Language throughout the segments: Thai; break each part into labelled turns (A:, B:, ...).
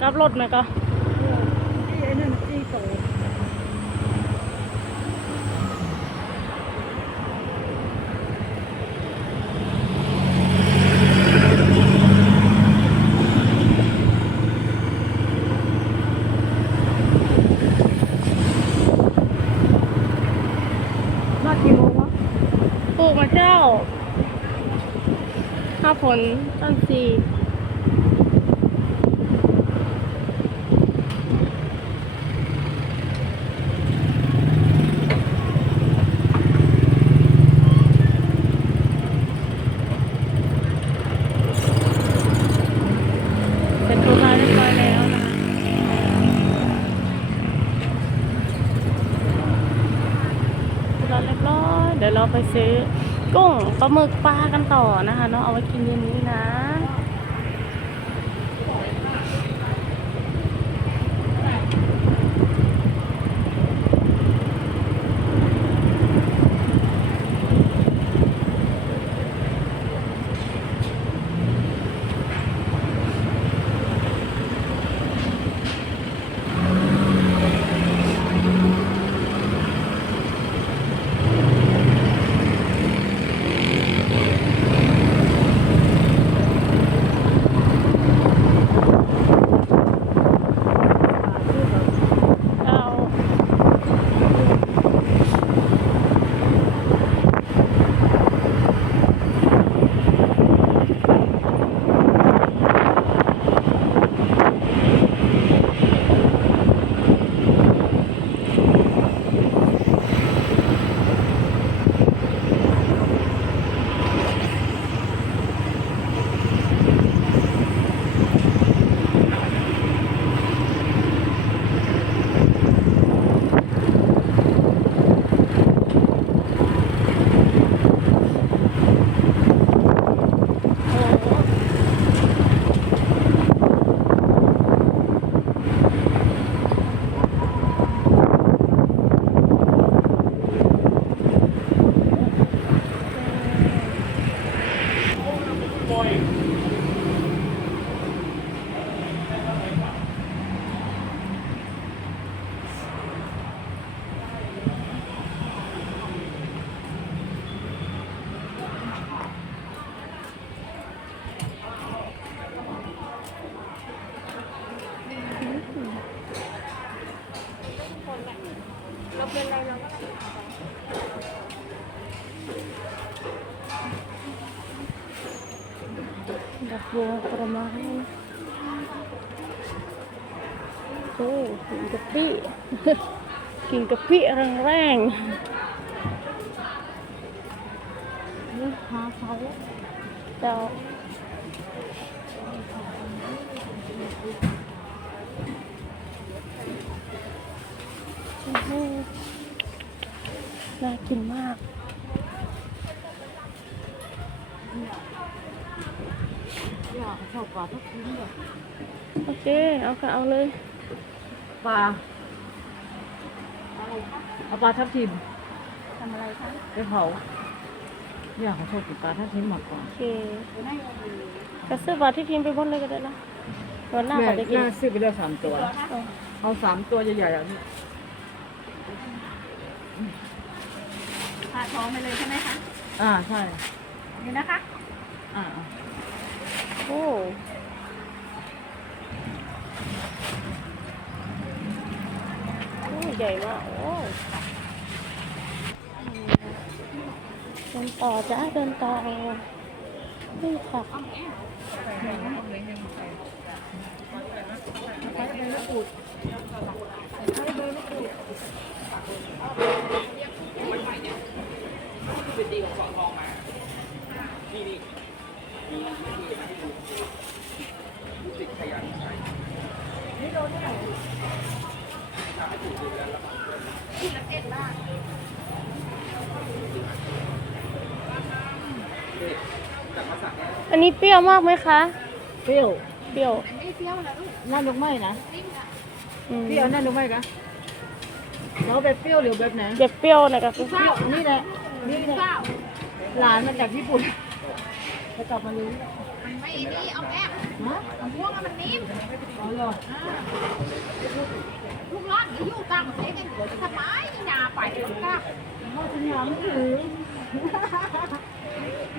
A: กลับรถไหมก็
B: ที่ไอ้นั่นที่โตมากี่โมงวะ
A: ปลูกมาเจ้าข้าวผลต้นสีเป็นตัวท้ายเรียบร้อยแล้วนะคะเรียบร้อยเรียบร้อยเดี๋ยวเรา ไปซื้อกุ้งปลาหมึกปลากันต่อนะคะเนาะเอาไว้กินเย็นนี้นะ ป็นไรเราก็ไม่ดอกบัวประมาณโอ้กินกะปิกินกะปิแรงๆ
B: นี่หาเขา
A: เจ้าโอ้โห น่ากินมาก
B: อยากชอบปลาทุกชิ้นเลย
A: โอเค เอาค่ะ เอาเลย
B: ปลาเอาปลาทับทิม
A: ทำอะไรคะ
B: ไปเผาอยากเขาชอบกินปลาทับทิมมากกว่า
A: โอเคกระซื้อบาทที่ทีมไปบนเลยก็ได้นะวันหน้า
B: แม่
A: เขาจะกิน
B: น่าซื้อไปแล้วสามตัว
A: เอา
B: เอาสามตัวใหญ่ๆอย่างนี้
C: พาท้องไปเลยใช่ไหมคะ
B: อ่าใช่
C: นี่นะคะ
B: อ่า
A: โอ้โอ้ใหญ่มากโอ้เดินต่อจ้าเดินต่อนี่ค่ะอัน นี้เปรี้ยวมากไหมคะ
B: เปรี้ยว
A: เปรี้ยว
B: น่านกไม้นะ
A: อืม
B: เปรี้ยวน่านกไม้กะเราแบบเปรี้ยวหรือแบบไหน
A: แบบเปรี้ยวนะครับ
B: เปรี้ยวนี่แหละนี่แหละหลานมาจากญี่ปุ่นจะกลับมาเลี้ยง
C: อมันไม่นี่เอาแก้มมะม่วงอะมันนิ่ม
B: อ๋อเหรอ
C: ลูกร้อนนี่อยู่ต่างประเทศกันสบายยาไปก็
B: พ่อฉันยังไม่ถึง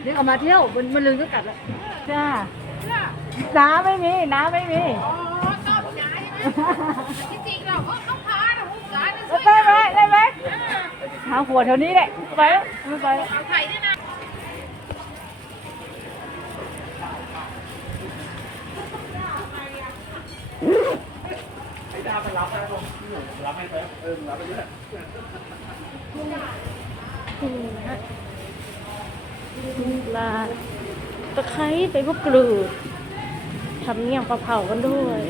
B: เดี๋ยวเอามาเที่ยวมันมันลืมก็กลับแล้วจ้า
C: เพื่อ
B: น้าไม่มีน้าไม่มี
C: อ๋อชอบยาใช่ไหมจริงๆเราก็ต้องพาเราหุ้มกันช่วย
B: ได้ไหมได้ไหมหาหัวแถวนี้แหละไปแล้วไม่ไปแล้ว
C: เอาไทยด้วย นะ
A: ลาตะไคร้ไปพวกกรูดทำเนี่ยงปลาเผากันด้วย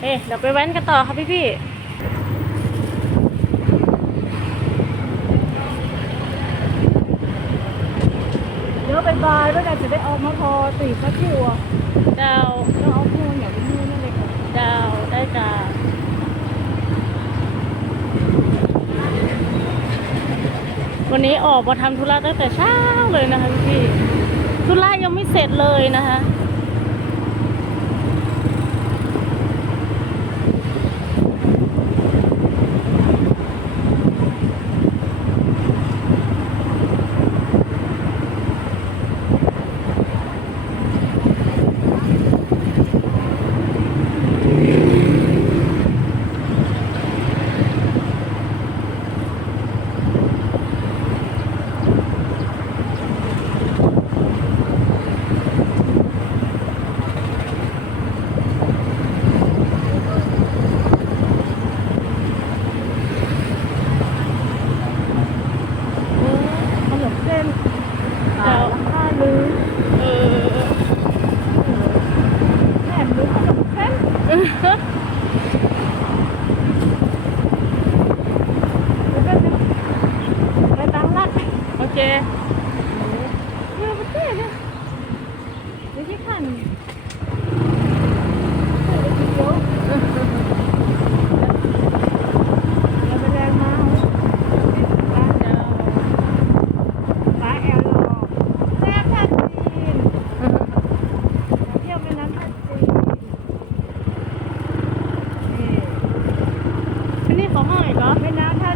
A: เอ๊ะเดี๋ยวไปแว้นกันต่อครับพี่พี่
B: เดี๋ยวไปบายแล้วกันจะได้ออกมาพอตีพระคิวอะ
A: ๆดาว
B: แล้วเอาพวงอย่างนี้นั่นเลยค่ะ
A: ดาวได้จ้าวั นนี้ออกมาทำธุระตั้งแต่เช้าเลยนะคะพี่ธุระยังไม่เสร็จเลยนะคะ
B: ของ
A: ห้อ
B: งอีก็
A: เป็
B: นน้ำท่า